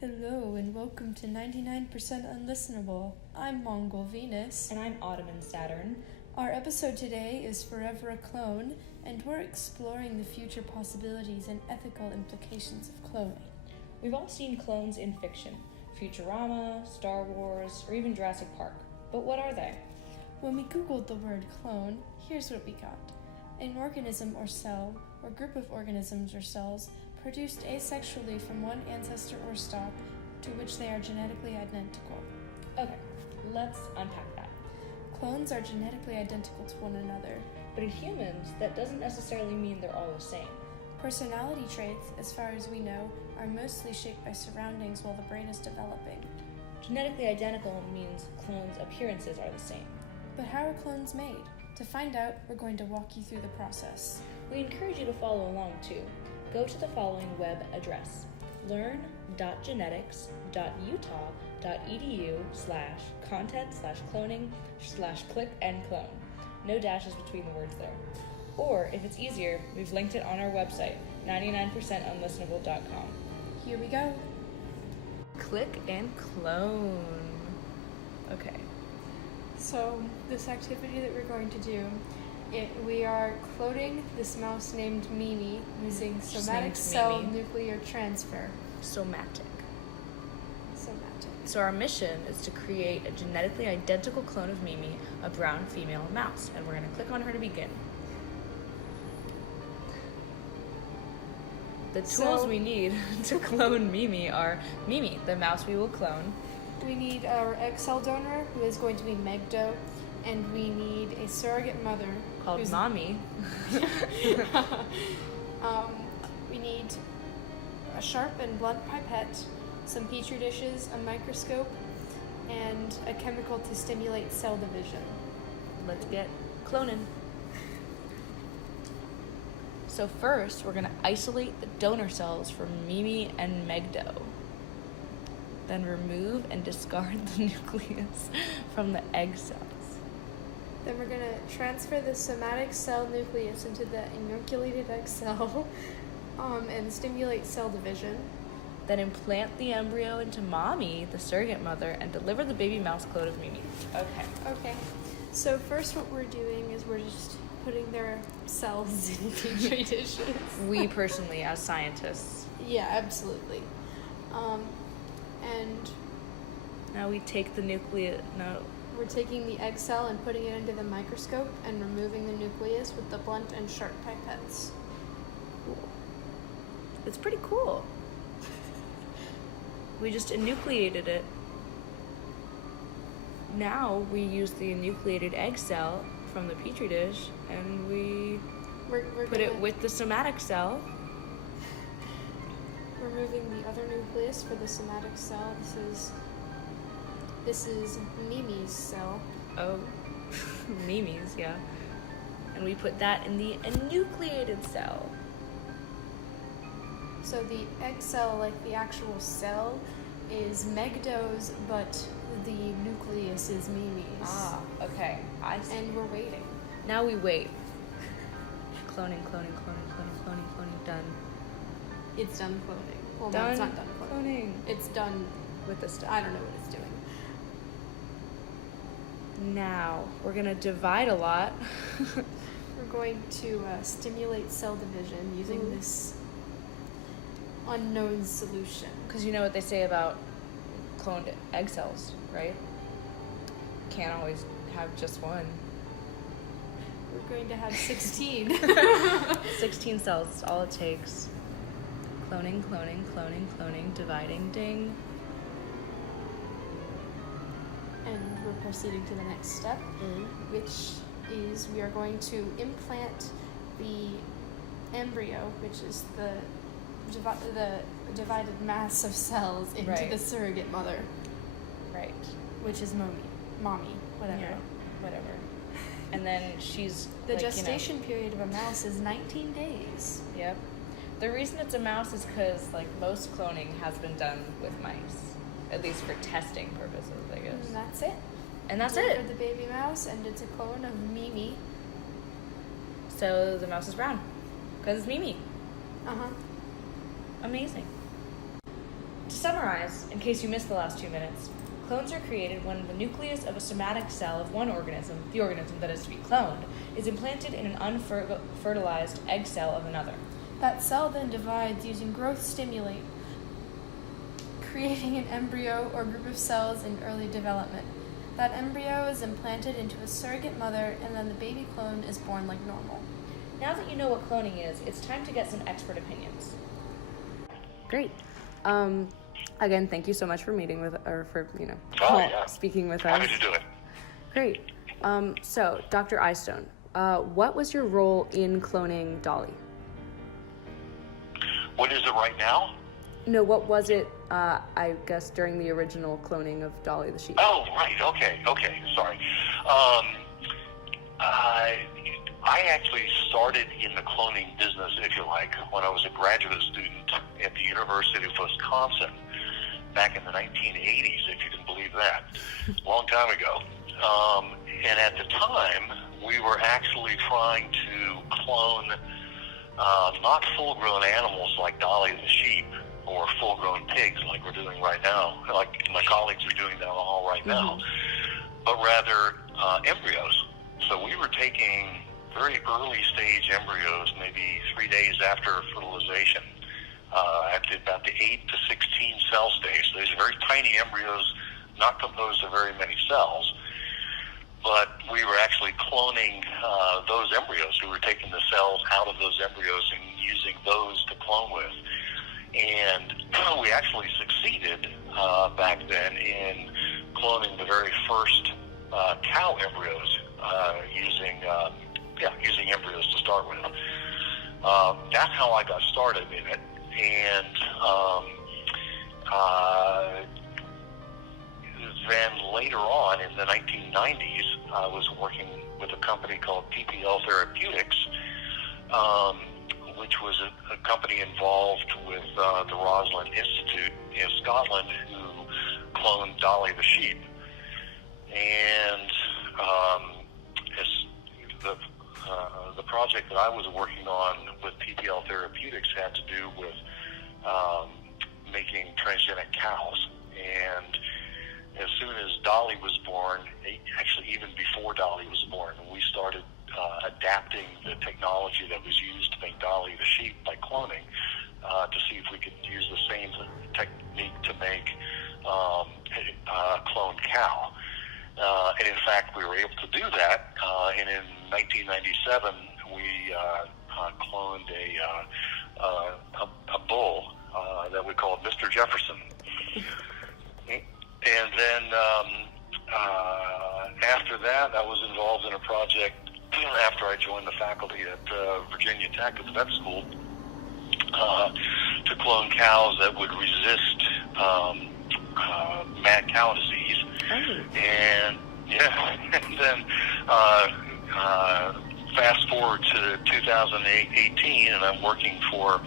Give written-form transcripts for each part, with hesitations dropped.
Hello and welcome to 99% Unlistenable. I'm Mongol Venus. And I'm Ottoman Saturn. Our episode today is Forever a Clone, and we're exploring the future possibilities and ethical implications of cloning. We've all seen clones in fiction, Futurama, Star Wars, or even Jurassic Park. But what are they? When we Googled the word clone, here's what we got. An organism or cell, or group of organisms or cells, produced asexually from one ancestor or stock to which they are genetically identical. Okay, let's unpack that. Clones are genetically identical to one another. But in humans, that doesn't necessarily mean they're all the same. Personality traits, as far as we know, are mostly shaped by surroundings while the brain is developing. Genetically identical means clones' appearances are the same. But how are clones made? To find out, we're going to walk you through the process. We encourage you to follow along too. Go to the following web address: learn.genetics.uta.edu/content/cloning/click-and-clone. No dashes between the words there. Or, if it's easier, we've linked it on our website, 99percentunlistenable.com. Here we go. Click and clone. Okay. So, this activity that we're going to do, we are cloning this mouse named Mimi using somatic cell nuclear transfer. Somatic. Somatic. So our mission is to create a genetically identical clone of Mimi, a brown female mouse, and we're going to click on her to begin. The tools we need to clone Mimi are Mimi, the mouse we will clone. We need our egg cell donor, who is going to be Megdo, and we need a surrogate mother called Mommy. We need a sharp and blunt pipette, some petri dishes, a microscope, and a chemical to stimulate cell division. Let's get cloning. So first, we're going to isolate the donor cells from Mimi and Megdo. Then remove and discard the nucleus from the egg cells. Then we're going to transfer the somatic cell nucleus into the inoculated egg cell and stimulate cell division. Then implant the embryo into Mommy, the surrogate mother, and deliver the baby mouse clone of Mimi. Okay. So first what we're doing is we're just putting their cells in petri dishes. We personally, as scientists. Yeah, absolutely. And now we take the nucleus. No. We're taking the egg cell and putting it into the microscope and removing the nucleus with the blunt and sharp pipettes. Cool. It's pretty cool. We just enucleated it. Now we use the enucleated egg cell from the petri dish and we put it with the somatic cell. Removing the other nucleus for the somatic cell. This is Mimi's cell. Oh, Mimi's, yeah. And we put that in the enucleated cell. So the egg cell, like the actual cell, is Megdo's, but the nucleus is Mimi's. Ah, okay. I see. And we're waiting. Now we wait. Cloning, done. It's done cloning. Well, done. No, it's not done cloning. It's done with the stuff. I don't know what it's doing. Now, we're going to divide a lot. We're going to stimulate cell division using this unknown solution. Because you know what they say about cloned egg cells, right? Can't always have just one. We're going to have 16. 16 cells is all it takes. Cloning, dividing, ding. And we're proceeding to the next step, which is we are going to implant the embryo, which is the divided mass of cells, into the surrogate mother. Right. Which is mommy, whatever. Yeah, whatever. And then she's... The gestation period of a mouse is 19 days. Yep. The reason it's a mouse is because, most cloning has been done with mice. At least for testing purposes, I guess. And that's it. And that's it. For the baby mouse, and it's a clone of Mimi. So the mouse is brown. Because it's Mimi. Uh-huh. Amazing. summarize, in case you missed the last 2 minutes, clones are created when the nucleus of a somatic cell of one organism, the organism that is to be cloned, is implanted in an unfertilized egg cell of another. That cell then divides using growth stimuli, creating an embryo or group of cells in early development. That embryo is implanted into a surrogate mother, and then the baby clone is born like normal. Now that you know what cloning is, it's time to get some expert opinions. Great. Again, thank you so much for meeting with, or for, speaking with us. Happy to do it. Great. So, Dr. Eyestone, what was your role in cloning Dolly? What is it right now? No, what was it, I guess, during the original cloning of Dolly the sheep? Oh, right. Okay. Sorry. I actually started in the cloning business, if you like, when I was a graduate student at the University of Wisconsin back in the 1980s, if you can believe that. Long time ago. And at the time, we were actually trying to clone not full-grown animals like Dolly the sheep or full-grown pigs like we're doing right now, like my colleagues are doing that all right now, but rather embryos. So we were taking very early stage embryos, maybe 3 days after fertilization, at about the 8 to 16 cell stage. So these are very tiny embryos, not composed of very many cells. But we were actually cloning those embryos. We were taking the cells out of those embryos and using those to clone with. And we actually succeeded back then in cloning the very first cow embryos using embryos to start with. That's how I got started in it. And then later on in the 1990s, I was working with a company called PPL Therapeutics, which was a company involved with the Roslin Institute in Scotland, who cloned Dolly the sheep. And the project that I was working on with PPL Therapeutics had to do with making transgenic cows. And as soon as Dolly was born, actually even before Dolly was born, we started adapting the technology that was used to make Dolly the sheep by cloning to see if we could use the same technique to make a cloned cow. And in fact, we were able to do that. And in 1997, we cloned a bull that we called Mr. Jefferson. And then after that, I was involved in a project after I joined the faculty at Virginia Tech at the vet school to clone cows that would resist mad cow disease. And and then fast forward to 2018, and I'm working for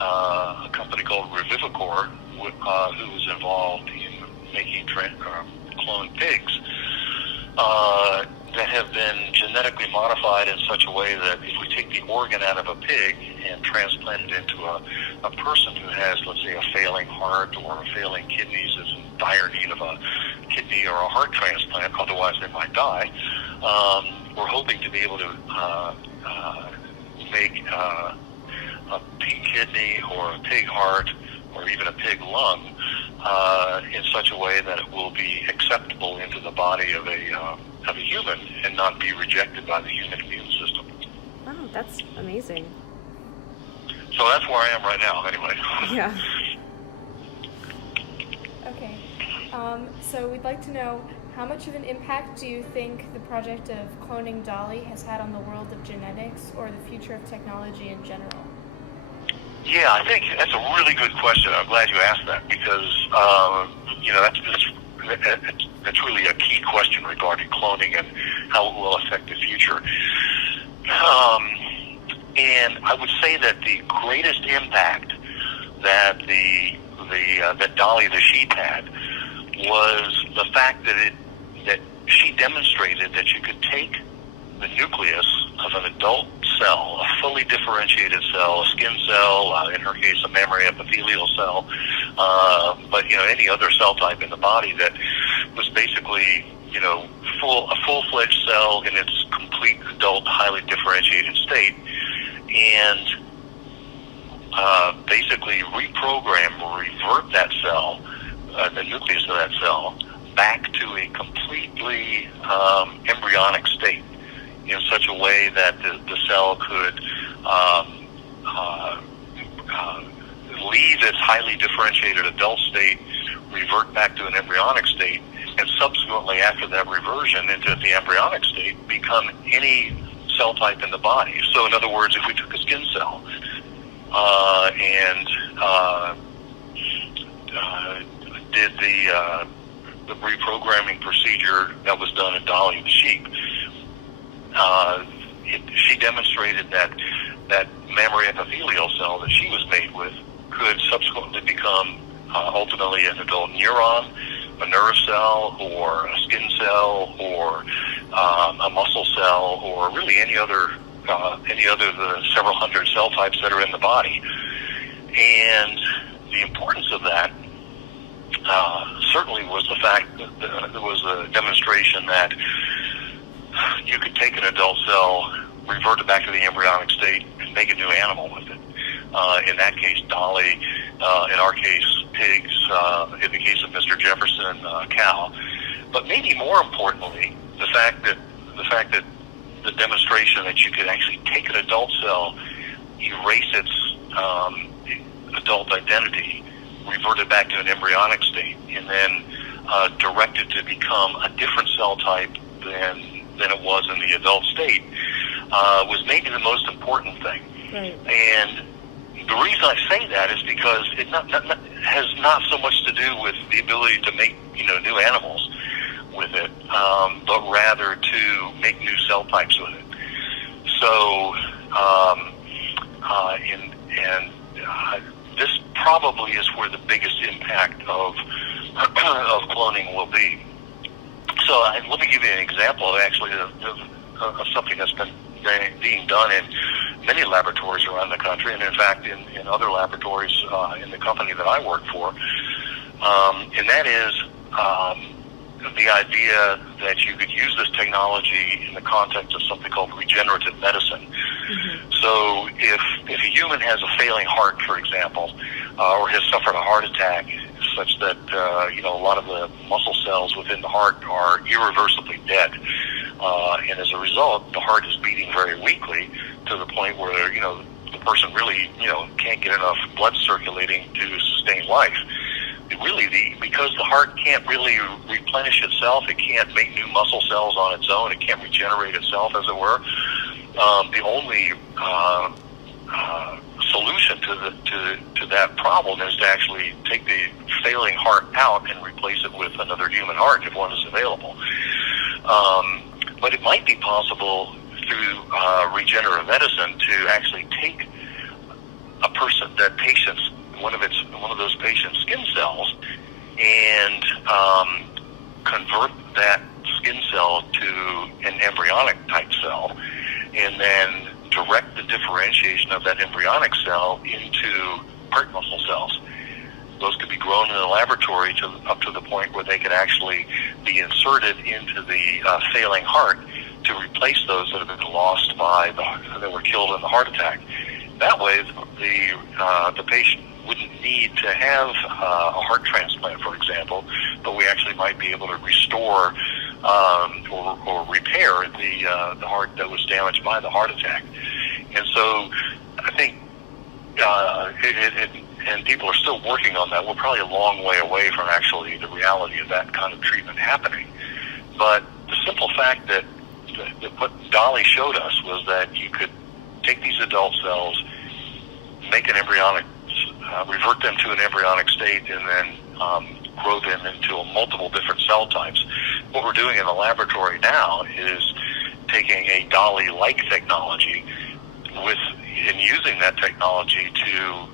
a company called Revivicor, who was involved in making cloned pigs that have been genetically modified in such a way that if we take the organ out of a pig and transplant it into a person who has, let's say, a failing heart or a failing kidneys, is in dire need of a kidney or a heart transplant, otherwise they might die, we're hoping to be able to make a pig kidney or a pig heart or even a pig lung in such a way that it will be acceptable into the body of a human and not be rejected by the human immune system. Wow, that's amazing. So that's where I am right now, anyway. Yeah. Okay. So we'd like to know, how much of an impact do you think the project of cloning Dolly has had on the world of genetics or the future of technology in general? Yeah, I think that's a really good question. I'm glad you asked that because, that's really a key question regarding cloning and how it will affect the future. And I would say that the greatest impact that that Dolly the sheep had was the fact that she demonstrated that you could take the nucleus of an adult cell, a fully differentiated cell, a skin cell, in her case, a mammary epithelial cell, but any other cell type in the body that was basically a full-fledged cell in its complete adult, highly differentiated state, and basically reprogram or revert that cell, the nucleus of that cell, back to a completely embryonic state in such a way that the cell could leave its highly differentiated adult state, revert back to an embryonic state, and subsequently after that reversion into the embryonic state, become any cell type in the body. So in other words, if we took a skin cell and did the reprogramming procedure that was done in Dolly the sheep, she demonstrated that mammary epithelial cell that she was made with could subsequently become ultimately an adult neuron, a nerve cell, or a skin cell, or a muscle cell, or really any other of the several hundred cell types that are in the body. And the importance of that certainly was the fact that there was a demonstration that you could take an adult cell, revert it back to the embryonic state, and make a new animal with it. In that case, Dolly. In our case, pigs. In the case of Mr. Jefferson, cow. But maybe more importantly, the fact that the demonstration that you could actually take an adult cell, erase its adult identity, revert it back to an embryonic state, and then direct it to become a different cell type than it was in the adult state, was maybe the most important thing. Right. And the reason I say that is because it has not so much to do with the ability to make new animals with it, but rather to make new cell types with it. So, this probably is where the biggest impact of cloning will be. So, let me give you an example actually of something that's been being done in many laboratories around the country, and in fact in other laboratories in the company that I work for, and that is the idea that you could use this technology in the context of something called regenerative medicine. Mm-hmm. So if a human has a failing heart, for example, or has suffered a heart attack such that a lot of the muscle cells within the heart are irreversibly dead, and as a result, the heart is beating very weakly to the point where the person really can't get enough blood circulating to sustain life. Because the heart can't really replenish itself, it can't make new muscle cells on its own, it can't regenerate itself, as it were. The only solution to that problem is to actually take the failing heart out and replace it with another human heart if one is available. But it might be possible through regenerative medicine to actually take one of those patient's skin cells and convert that skin cell to an embryonic type cell, and then direct the differentiation of that embryonic cell into heart muscle cells. Those could be grown in a laboratory up to the point where they could actually be inserted into the failing heart to replace those that have been lost that were killed in the heart attack. That way, the patient wouldn't need to have a heart transplant, for example, but we actually might be able to restore or repair the heart that was damaged by the heart attack. And so I think and people are still working on that. We're probably a long way away from actually the reality of that kind of treatment happening. But the simple fact that what Dolly showed us was that you could take these adult cells, make an embryonic, revert them to an embryonic state, and then grow them into multiple different cell types. What we're doing in the laboratory now is taking a Dolly-like technology and using that technology to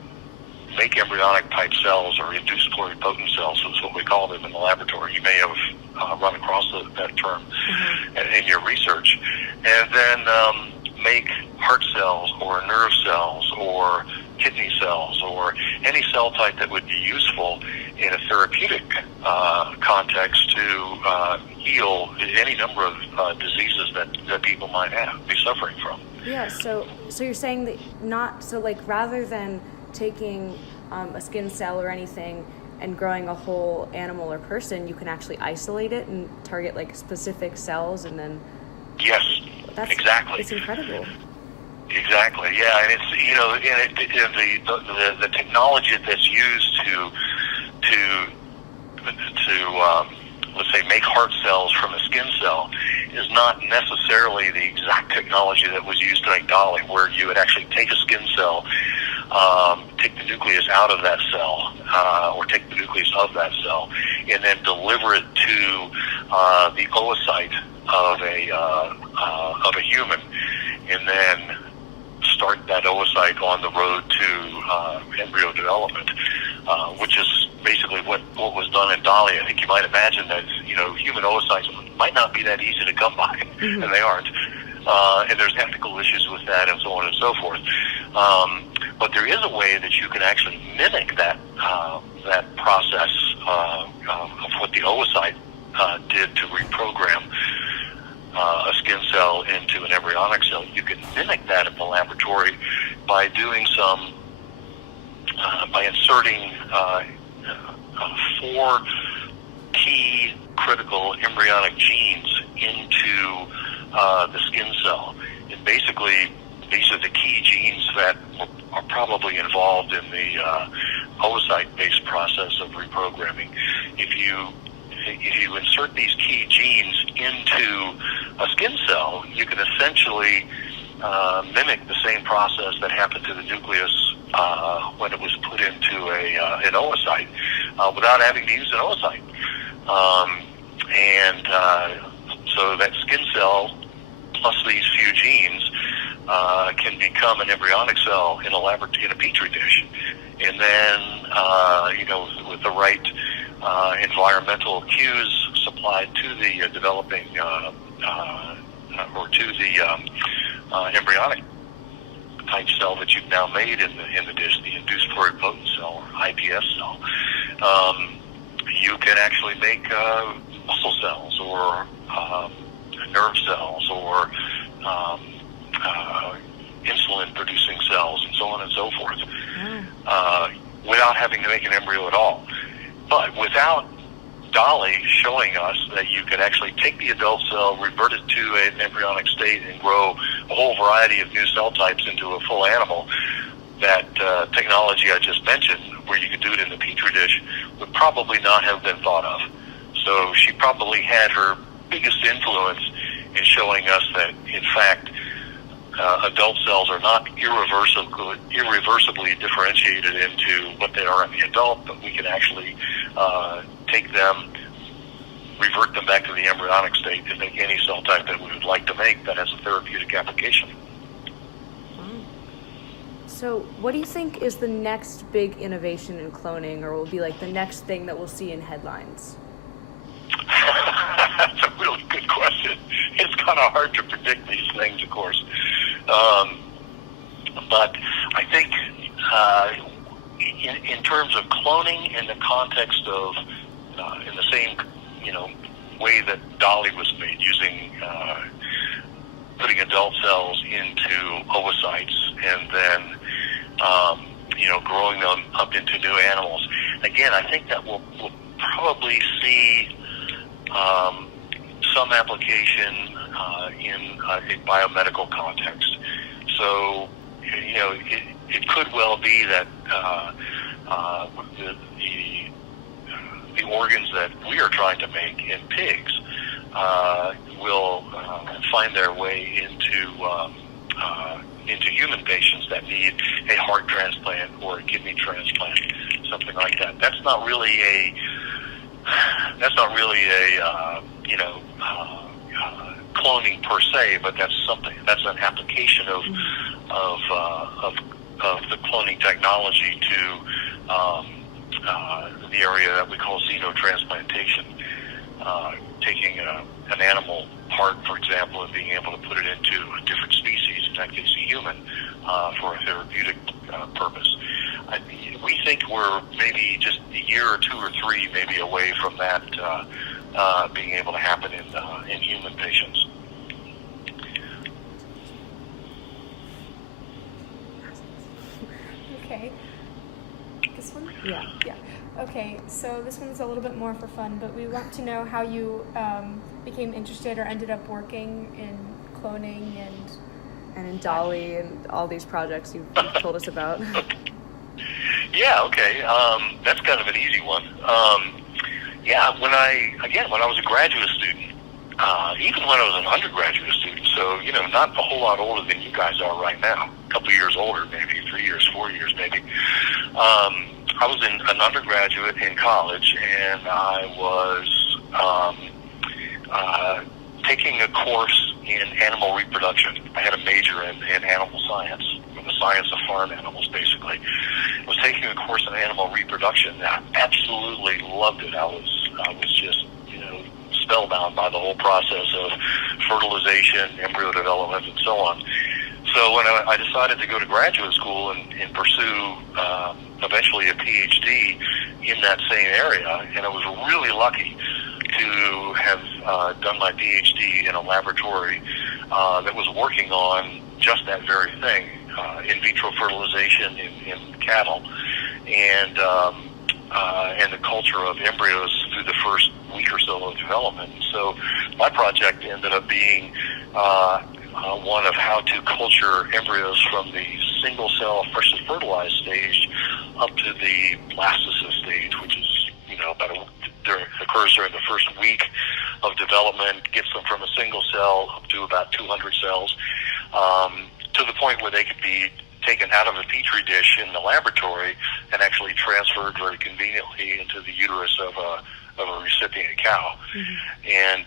make embryonic type cells, or induced pluripotent cells is what we call them in the laboratory. You may have run across that term in your research. And then make heart cells or nerve cells or kidney cells or any cell type that would be useful in a therapeutic context to heal any number of diseases that people might be suffering from. Yeah, so you're saying that rather than taking a skin cell or anything and growing a whole animal or person, you can actually isolate it and target like specific cells and then... Yes, exactly. It's incredible. Exactly. Yeah, and it's the technology that's used to let's say make heart cells from a skin cell is not necessarily the exact technology that was used to make Dolly, where you would actually take a skin cell, take the nucleus out of that cell, or take the nucleus of that cell, and then deliver it to the oocyte of a human, and then start that oocyte on the road to embryo development, which is basically what was done in Dolly. I think you might imagine that human oocytes might not be that easy to come by, and they aren't. And there's ethical issues with that, and so on and so forth. But there is a way that you can actually mimic that process of what the oocyte did to reprogram a skin cell into an embryonic cell. You can mimic that in the laboratory by doing by inserting 4 key critical embryonic genes into the skin cell. And basically, these are the key genes that are probably involved in the oocyte-based process of reprogramming. If you insert these key genes into a skin cell, you can essentially mimic the same process that happened to the nucleus when it was put into an oocyte without having to use an oocyte. So that skin cell plus these few genes can become an embryonic cell in a petri dish, and then with the right environmental cues supplied to the developing or to the embryonic type cell that you've now made in the dish, the induced pluripotent cell or IPS cell, you can actually make muscle cells or nerve cells or insulin-producing cells and so on and so forth, without having to make an embryo at all. But without Dolly showing us that you could actually take the adult cell, revert it to an embryonic state, and grow a whole variety of new cell types into a full animal, that technology I just mentioned, where you could do it in the petri dish, would probably not have been thought of. So she probably had her biggest influence in showing us that, in fact, adult cells are not irreversibly differentiated into what they are in the adult, but we can actually take them, revert them back to the embryonic state, and make any cell type that we would like to make that has a therapeutic application. So what do you think is the next big innovation in cloning, or will be like the next thing that we'll see in headlines? That's a really good question. It's kind of hard to predict these things, of course. But I think in terms of cloning in the context of, in the same, way that Dolly was made, using, putting adult cells into oocytes and then, growing them up into new animals. Again, I think that we'll probably see some application in a biomedical context. So, it could well be that the organs that we are trying to make in pigs will find their way into human patients that need a heart transplant or a kidney transplant, something like that. That's not really a cloning per se, but that's an application of the cloning technology to the area that we call xenotransplantation. taking an animal part, for example, and being able to put it into a different species, in that case a human, for a therapeutic purpose. We think we're maybe just a year or 2 or 3 maybe away from that being able to happen in human patients. Okay. This one? Yeah. Yeah. Okay, so this one's a little bit more for fun, but we want to know how you became interested or ended up working in cloning And in Dolly and all these projects you've told us about. Yeah, okay. That's kind of an easy one. When I was a graduate student, even when I was an undergraduate student, so, not a whole lot older than you guys are right now, a couple of years older, maybe 3 years, 4 years, maybe. I was an undergraduate in college, and I was taking a course in animal reproduction. I had a major in animal science, the science of farm animals, basically. I was taking a course in animal reproduction, and I absolutely loved it. I was just, spellbound by the whole process of fertilization, embryo development, and so on. So when I decided to go to graduate school and pursue eventually a PhD in that same area, and I was really lucky to have done my PhD in a laboratory that was working on just that very thing, in vitro fertilization in cattle, and the culture of embryos through the first week or so of development. So my project ended up being one of how to culture embryos from the single cell freshly fertilized stage up to the blastocyst stage, which is occurs during the first week of development, gets them from a single cell up to about 200 cells, to the point where they could be taken out of a petri dish in the laboratory and actually transferred very conveniently into the uterus of a recipient cow. Mm-hmm. And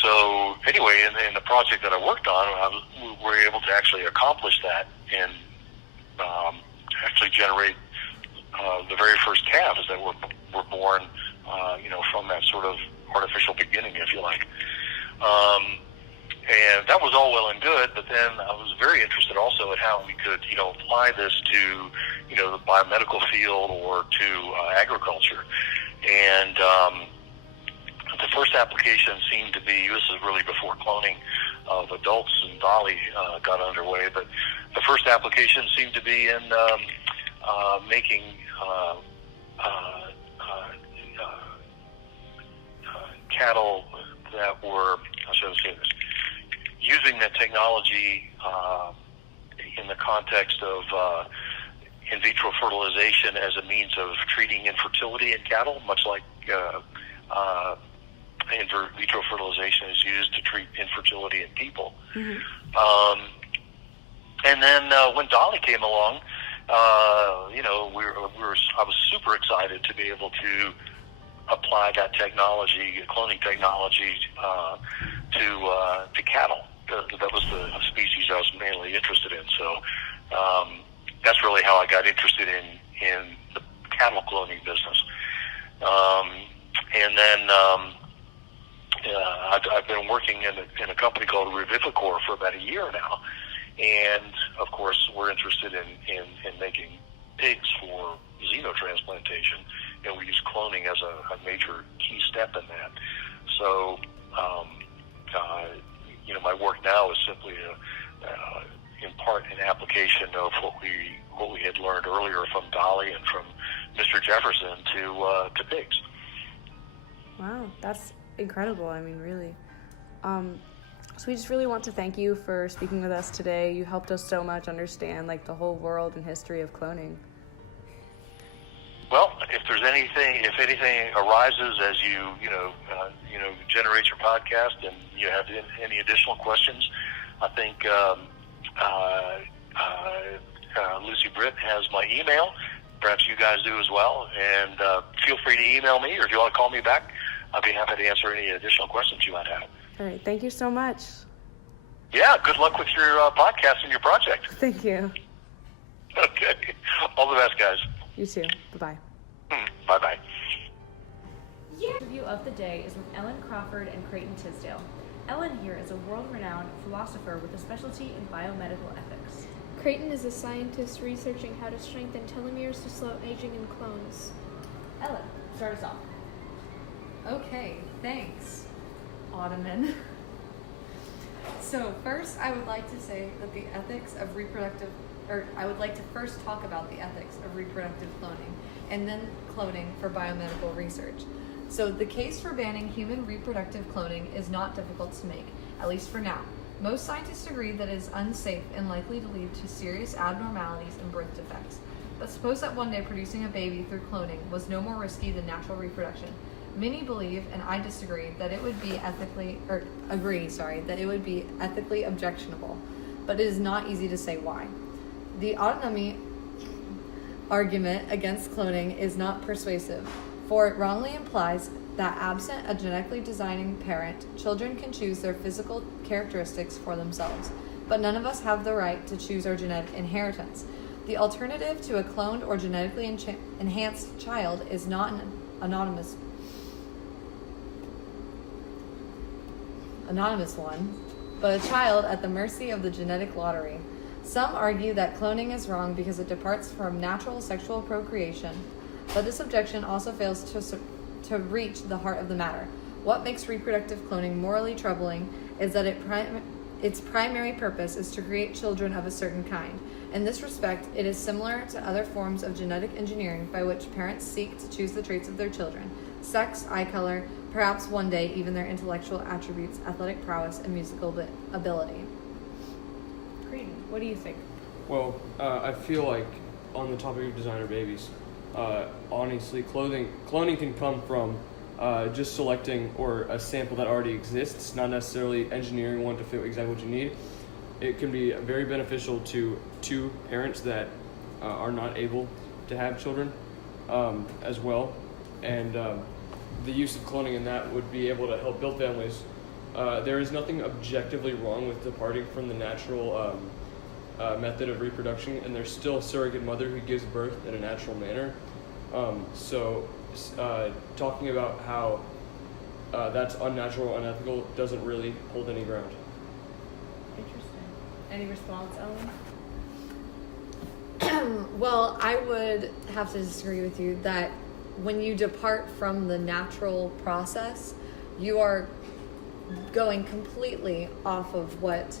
so anyway, in the project that I worked on, we were able to actually accomplish that and actually generate the very first calves that were born, from that sort of artificial beginning, if you like. And that was all well and good, but then I was very interested also in how we could, apply this to, the biomedical field or to agriculture. And the first application seemed to be, this is really before cloning of adults and Dolly got underway, but the first application seemed to be in making cattle that were, how should I say this, using that technology in the context of in vitro fertilization as a means of treating infertility in cattle, much like in vitro fertilization is used to treat infertility in people. Mm-hmm. And then when Dolly came along, I was super excited to be able to apply that technology, cloning technology, to cattle. That was the species I was mainly interested in. So that's really how I got interested in the cattle cloning business. And then I've been working in a company called Revivicor for about a year now. And, of course, we're interested in making pigs for xenotransplantation, and we use cloning as a major key step in that. So, my work now is simply in part an application of what we had learned earlier from Dolly and from Mr. Jefferson to pigs. Wow, that's incredible. I mean, really. So we just really want to thank you for speaking with us today. You helped us so much understand the whole world and history of cloning. Well, if anything arises as you generate your podcast and you have any additional questions, I think Lucy Britt has my email. Perhaps you guys do as well. And feel free to email me, or if you want to call me back, I'd be happy to answer any additional questions you might have. All right. Thank you so much. Yeah. Good luck with your podcast and your project. Thank you. Okay. All the best, guys. You too. Bye-bye. Bye-bye. Review of of the day is with Ellen Crawford and Creighton Tisdale. Ellen here is a world-renowned philosopher with a specialty in biomedical ethics. Creighton is a scientist researching how to strengthen telomeres to slow aging in clones. Ellen, start us off. Okay, thanks, Ottoman. So first, I would like to say that I would like to first talk about the ethics of reproductive cloning, and then cloning for biomedical research. So the case for banning human reproductive cloning is not difficult to make, at least for now. Most scientists agree that it is unsafe and likely to lead to serious abnormalities and birth defects. But suppose that one day producing a baby through cloning was no more risky than natural reproduction. Many believe, and I disagree, that it would be ethically objectionable, but it is not easy to say why. The autonomy argument against cloning is not persuasive, for it wrongly implies that absent a genetically designing parent, children can choose their physical characteristics for themselves, but none of us have the right to choose our genetic inheritance. The alternative to a cloned or genetically enhanced child is not an anonymous one, but a child at the mercy of the genetic lottery. Some argue that cloning is wrong because it departs from natural sexual procreation, but this objection also fails to reach the heart of the matter. What makes reproductive cloning morally troubling is that its primary purpose is to create children of a certain kind. In this respect, it is similar to other forms of genetic engineering by which parents seek to choose the traits of their children: sex, eye color, perhaps one day even their intellectual attributes, athletic prowess, and musical ability. Creighton, what do you think? Well, I feel like on the topic of designer babies, honestly, cloning can come from just selecting or a sample that already exists, not necessarily engineering one to fit exactly what you need. It can be very beneficial to two parents that are not able to have children as well, and the use of cloning in that would be able to help build families. There is nothing objectively wrong with departing from the natural method of reproduction, and there's still a surrogate mother who gives birth in a natural manner. Talking about how that's unnatural, unethical, doesn't really hold any ground. Interesting. Any response, Ellen? Well, I would have to disagree with you that when you depart from the natural process, you are going completely off of what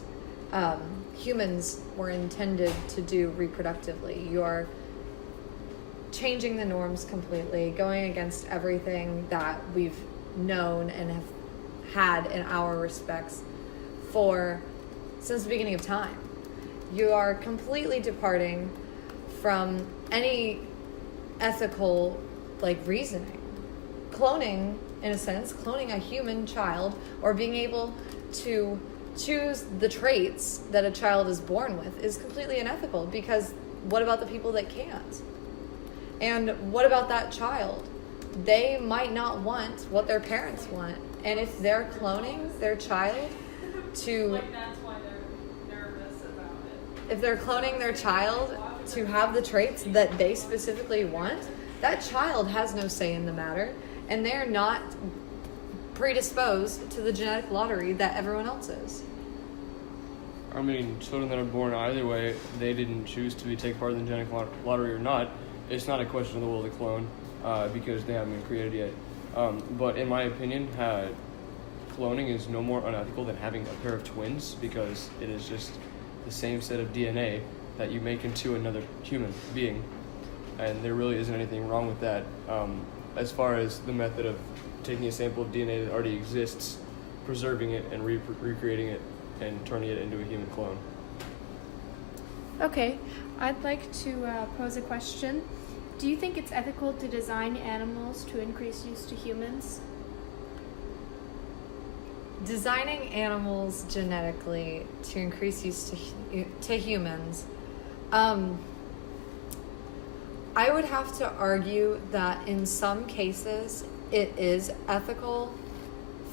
humans were intended to do reproductively. You are changing the norms completely, going against everything that we've known and have had in our respects since the beginning of time. You are completely departing from any ethical reasoning. Cloning, in a sense, cloning a human child or being able to choose the traits that a child is born with is completely unethical, because what about the people that can't? And what about that child? They might not want what their parents want. And if they're cloning their child to... that's why they're nervous about it. If they're cloning their child to have the traits that they specifically want, that child has no say in the matter, and they're not predisposed to the genetic lottery that everyone else is. I mean, children that are born either way, they didn't choose to take part in the genetic lottery or not. It's not a question of the will of the clone because they haven't been created yet. But in my opinion, cloning is no more unethical than having a pair of twins, because it is just the same set of DNA that you make into another human being. And there really isn't anything wrong with that. As far as the method of taking a sample of DNA that already exists, preserving it and recreating it and turning it into a human clone. Okay, I'd like to pose a question. Do you think it's ethical to design animals to increase use to humans? Designing animals genetically to increase use to humans, I would have to argue that in some cases it is ethical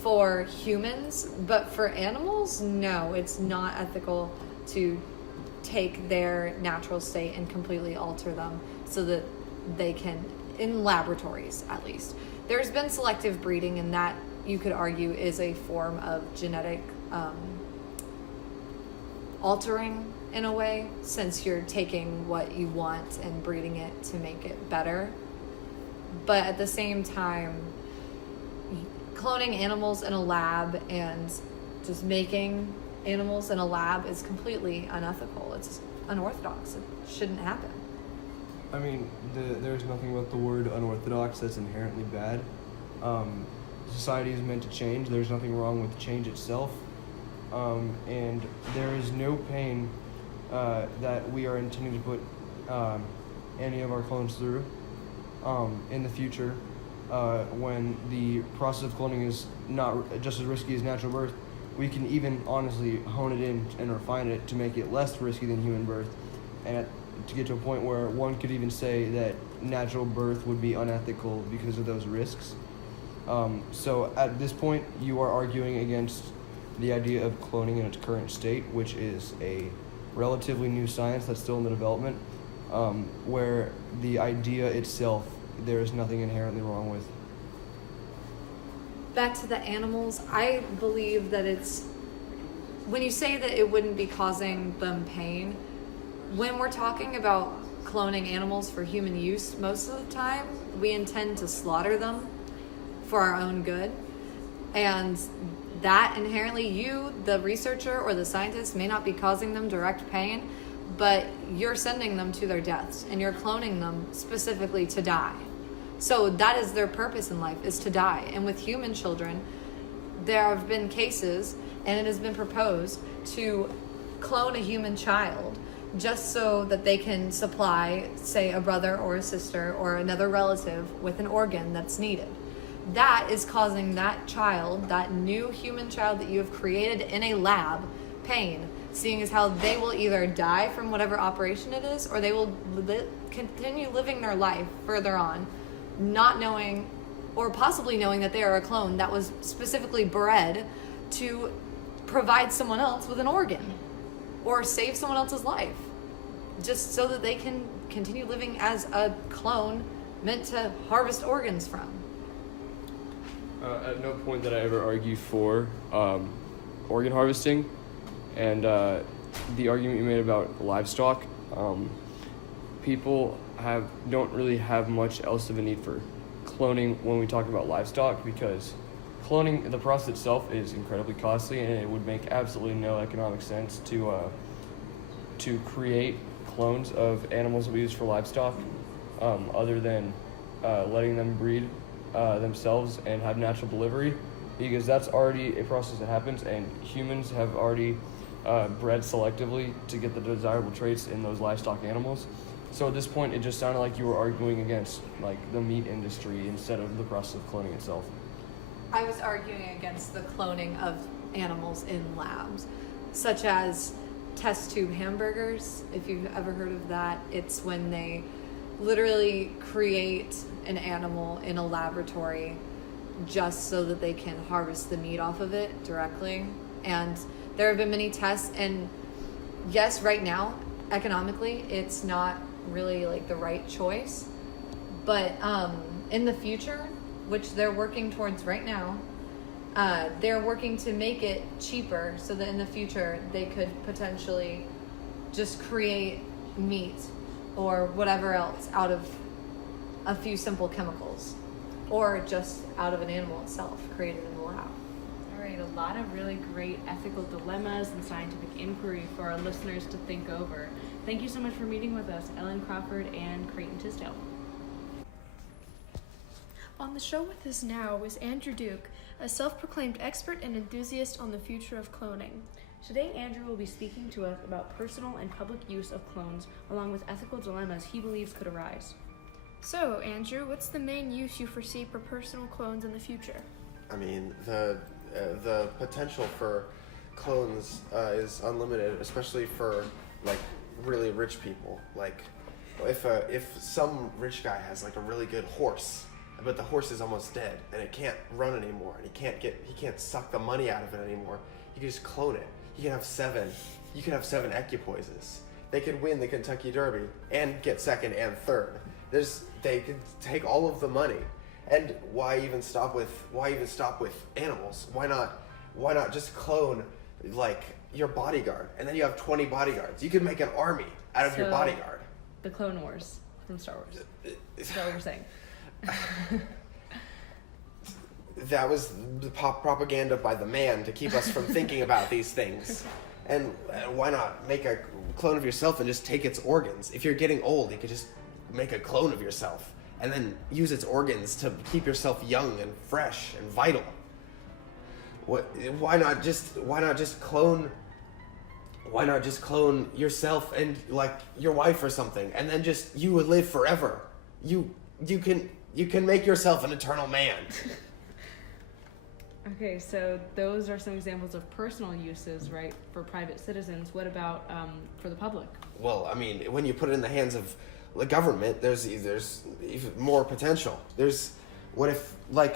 for humans, but for animals, no, it's not ethical to take their natural state and completely alter them so that they can in laboratories at least, there's been selective breeding, and that you could argue is a form of genetic altering in a way, since you're taking what you want and breeding it to make it better. But at the same time, cloning animals in a lab and just making animals in a lab is completely unethical. It's unorthodox. It shouldn't happen. I mean, there's nothing about the word unorthodox that's inherently bad. Society is meant to change. There's nothing wrong with change itself. And there is no pain that we are intending to put any of our clones through in the future when the process of cloning is not just as risky as natural birth. We can even honestly hone it in and refine it to make it less risky than human birth, and to get to a point where one could even say that natural birth would be unethical because of those risks. So at this point, you are arguing against the idea of cloning in its current state, which is a relatively new science that's still in the development, where the idea itself, there is nothing inherently wrong with. Back to the animals, I believe that it's, when you say that it wouldn't be causing them pain, when we're talking about cloning animals for human use, most of the time we intend to slaughter them for our own good. And that inherently, you, the researcher or the scientist, may not be causing them direct pain, but you're sending them to their deaths, and you're cloning them specifically to die. So that is their purpose in life, is to die. And with human children, there have been cases, and it has been proposed to clone a human child just so that they can supply, say, a brother or a sister or another relative with an organ that's needed. That is causing that child, that new human child that you have created in a lab, pain, seeing as how they will either die from whatever operation it is, or they will continue living their life further on, not knowing, or possibly knowing, that they are a clone that was specifically bred to provide someone else with an organ or save someone else's life, just so that they can continue living as a clone meant to harvest organs from. At no point did I ever argue for organ harvesting, and the argument you made about livestock, people don't really have much else of a need for cloning when we talk about livestock, because cloning, the process itself, is incredibly costly, and it would make absolutely no economic sense to create clones of animals that we use for livestock, other than letting them breed themselves and have natural delivery, because that's already a process that happens, and humans have already bred selectively to get the desirable traits in those livestock animals. So at this point, it just sounded like you were arguing against like the meat industry instead of the process of cloning itself. I was arguing against the cloning of animals in labs, such as test tube hamburgers. If you've ever heard of that, it's when they literally create an animal in a laboratory just so that they can harvest the meat off of it directly. And there have been many tests, and yes, right now, economically, it's not really like the right choice, but in the future, which they're working towards right now, they're working to make it cheaper so that in the future they could potentially just create meat or whatever else out of a few simple chemicals, or just out of an animal itself created in the lab. All right, a lot of really great ethical dilemmas and scientific inquiry for our listeners to think over. Thank you so much for meeting with us, Ellen Crawford and Creighton Tisdale. On the show with us now is Andrew Duke, a self-proclaimed expert and enthusiast on the future of cloning. Today, Andrew will be speaking to us about personal and public use of clones, along with ethical dilemmas he believes could arise. So, Andrew, what's the main use you foresee for personal clones in the future? I mean, the potential for clones is unlimited, especially for like really rich people. Like, if some rich guy has like a really good horse, but the horse is almost dead and it can't run anymore, and he can't suck the money out of it anymore, you can just clone it. You can have 7 equipoises. They could win the Kentucky Derby and get second and third. They could take all of the money, and why even stop with animals? Why not just clone like your bodyguard, and then you have 20 bodyguards. You could make an army out of your bodyguard. The Clone Wars from Star Wars. Is that what you're saying? That was the propaganda by the man to keep us from thinking about these things. And why not make a clone of yourself and just take its organs? If you're getting old, you could just make a clone of yourself and then use its organs to keep yourself young and fresh and vital. Why not just clone yourself and like your wife or something, and then just you would live forever. You can make yourself an eternal man. Okay, so those are some examples of personal uses, right, for private citizens. What about for the public? Well, I mean, when you put it in the hands of the government, there's even more potential. What if, like,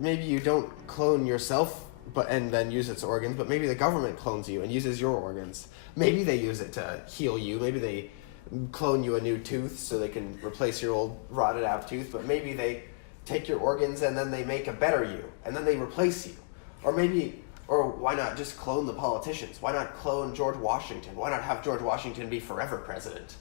maybe you don't clone yourself and then use its organs, but maybe the government clones you and uses your organs. Maybe they use it to heal you. Maybe they clone you a new tooth so they can replace your old rotted out tooth, but maybe they take your organs and then they make a better you, and then they replace you. Or why not just clone the politicians? Why not clone George Washington? Why not have George Washington be forever president?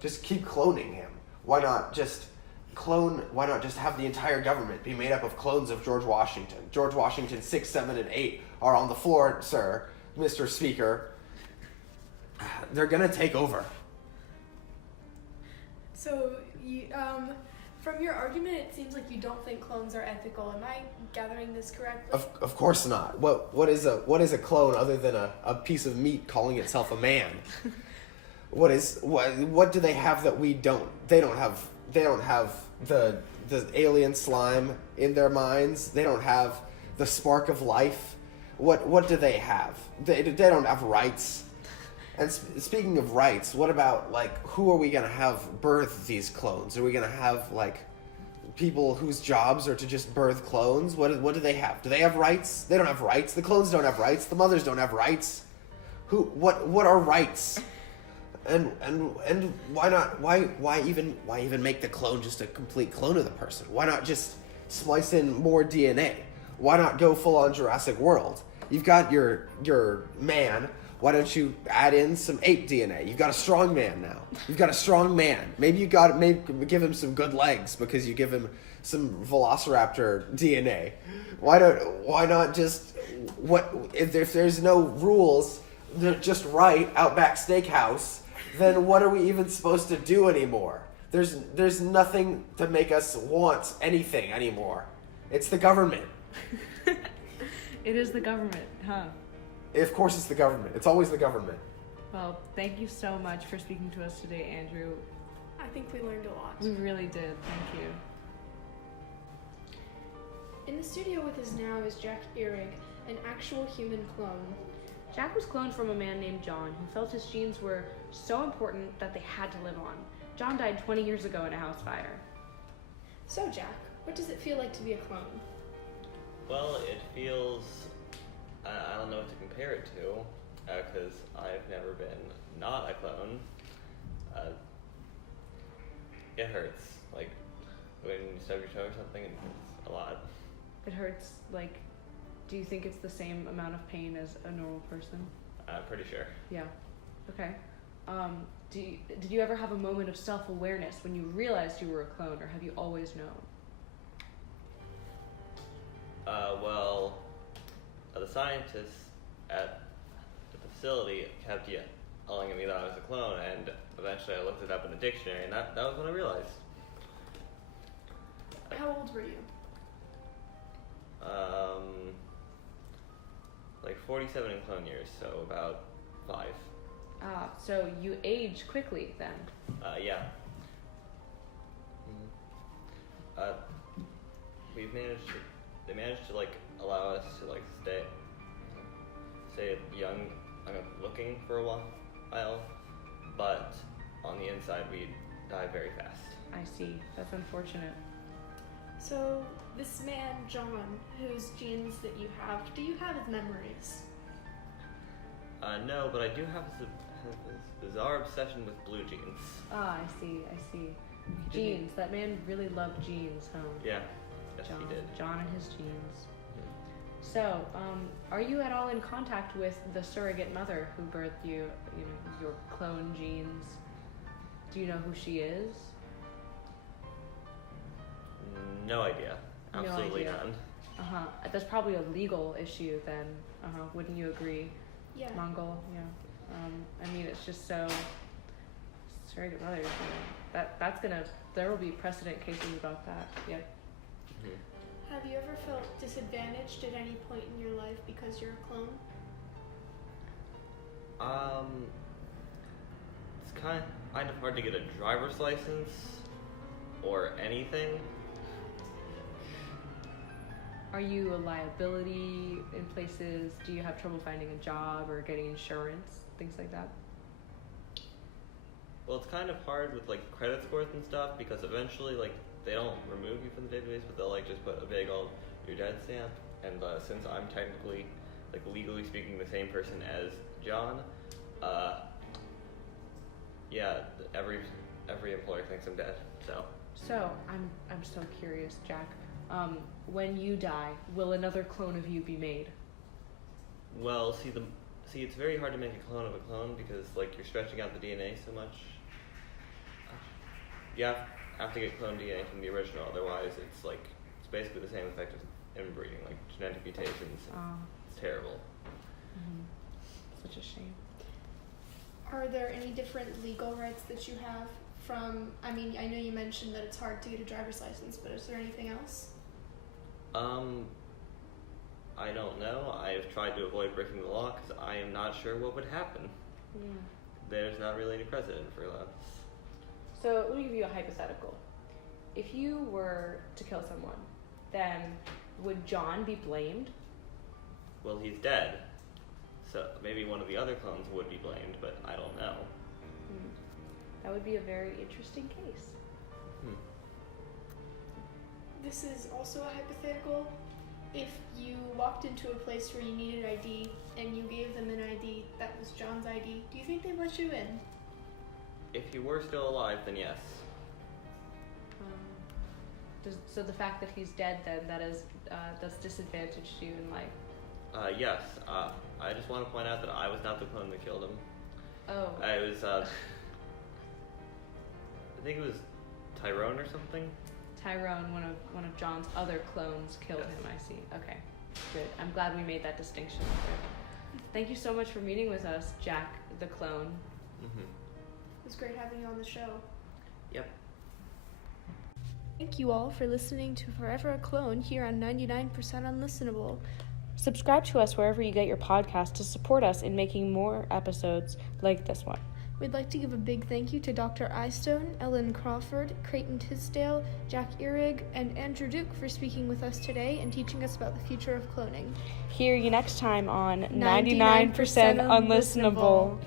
Just keep cloning him. Why not just have the entire government be made up of clones of George Washington? George Washington 6, 7, and 8 are on the floor, sir, Mr. Speaker. They're gonna take over. So, from your argument, it seems like you don't think clones are ethical. Am I gathering this correctly? Of course not. What is a clone other than a piece of meat calling itself a man? What do they have that we don't? They don't have the alien slime in their minds. They don't have the spark of life. What do they have? They don't have rights. And speaking of rights, what about, like, who are we going to have birth these clones? Are we going to have, like, people whose jobs are to just birth clones? What do they have? Do they have rights? They don't have rights. The clones don't have rights. The mothers don't have rights. What are rights? And why not? Why even make the clone just a complete clone of the person? Why not just splice in more DNA? Why not go full on Jurassic World? You've got your man. Why don't you add in some ape DNA? You've got a strong man now. You've got a strong man. Maybe give him some good legs because you give him some Velociraptor DNA. Why not just if there's no rules, they're just right, Outback Steakhouse, then what are we even supposed to do anymore? There's nothing to make us want anything anymore. It's the government. It is the government, huh? Of course it's the government. It's always the government. Well, thank you so much for speaking to us today, Andrew. I think we learned a lot. We really did. Thank you. In the studio with us now is Jack Earig, an actual human clone. Jack was cloned from a man named John who felt his genes were so important that they had to live on. John died 20 years ago in a house fire. So, Jack, what does it feel like to be a clone? Well, it feels... I don't know what to compare it to, because I've never been not a clone. It hurts. Like, when you stub your toe or something, it hurts a lot. It hurts, like, do you think it's the same amount of pain as a normal person? I'm pretty sure. Yeah. Okay. Did you ever have a moment of self-awareness when you realized you were a clone, or have you always known? Well, the scientists at the facility kept telling me that I was a clone, and eventually I looked it up in the dictionary, and that was when I realized. How old were you? Like 47 in clone years, so about 5. Ah, so you age quickly then. Yeah. They managed to like allow us to like stay young, looking for a while, but on the inside we die very fast. I see. That's unfortunate. So, this man, John, whose genes that you have, do you have his memories? No, but I do have this bizarre obsession with blue jeans. Ah, I see. Jeans. That man really loved jeans, huh? Yeah. Yes, John. he did. John and his jeans. So, are you at all in contact with the surrogate mother who birthed you, your clone genes? Do you know who she is? No idea. No Absolutely idea. none. That's probably a legal issue then. Wouldn't you agree, Yeah. Mongol? Yeah. I mean, it's just so surrogate mothers. There will be precedent cases about that. Yep. Mhm. Have you ever felt disadvantaged at any point in your life because you're a clone? It's kind of hard to get a driver's license or anything. Are you a liability in places? Do you have trouble finding a job or getting insurance? Things like that? Well, it's kind of hard with like credit scores and stuff because eventually like they don't remove you from the database, but they'll like just put a big old "you're dead" stamp. And since I'm technically, like legally speaking, the same person as John, yeah, every employer thinks I'm dead. So I'm so curious, Jack. When you die, will another clone of you be made? Well, see, it's very hard to make a clone of a clone because like you're stretching out the DNA so much. You have to get clone DNA from the original, otherwise it's basically the same effect as inbreeding, like genetic mutations. It's terrible. Such a shame. Are there any different legal rights that you have from, I mean, I know you mentioned that it's hard to get a driver's license, but is there anything else? I don't know. I've tried to avoid breaking the law because I am not sure what would happen. Yeah. There's not really any precedent for that. So let me give you a hypothetical. If you were to kill someone, then would John be blamed? Well, he's dead, so maybe one of the other clones would be blamed, but I don't know. That would be a very interesting case. This is also a hypothetical. If you walked into a place where you needed ID and you gave them an ID that was John's ID, do you think they'd let you in? If he were still alive, then yes. So the fact that he's dead, then that's disadvantaged you in life. Yes. I just want to point out that I was not the clone that killed him. Oh. I was, I think it was Tyrone or something. Tyrone, one of John's other clones, killed him. I see. Okay, good. I'm glad we made that distinction. Good. Thank you so much for meeting with us, Jack the clone. It was great having you on the show. Yep. Thank you all for listening to Forever a Clone here on 99% Unlistenable. Subscribe to us wherever you get your podcast to support us in making more episodes like this one. We'd like to give a big thank you to Dr. Eyestone, Ellen Crawford, Creighton Tisdale, Jack Ehrig, and Andrew Duke for speaking with us today and teaching us about the future of cloning. Hear you next time on 99% Unlistenable.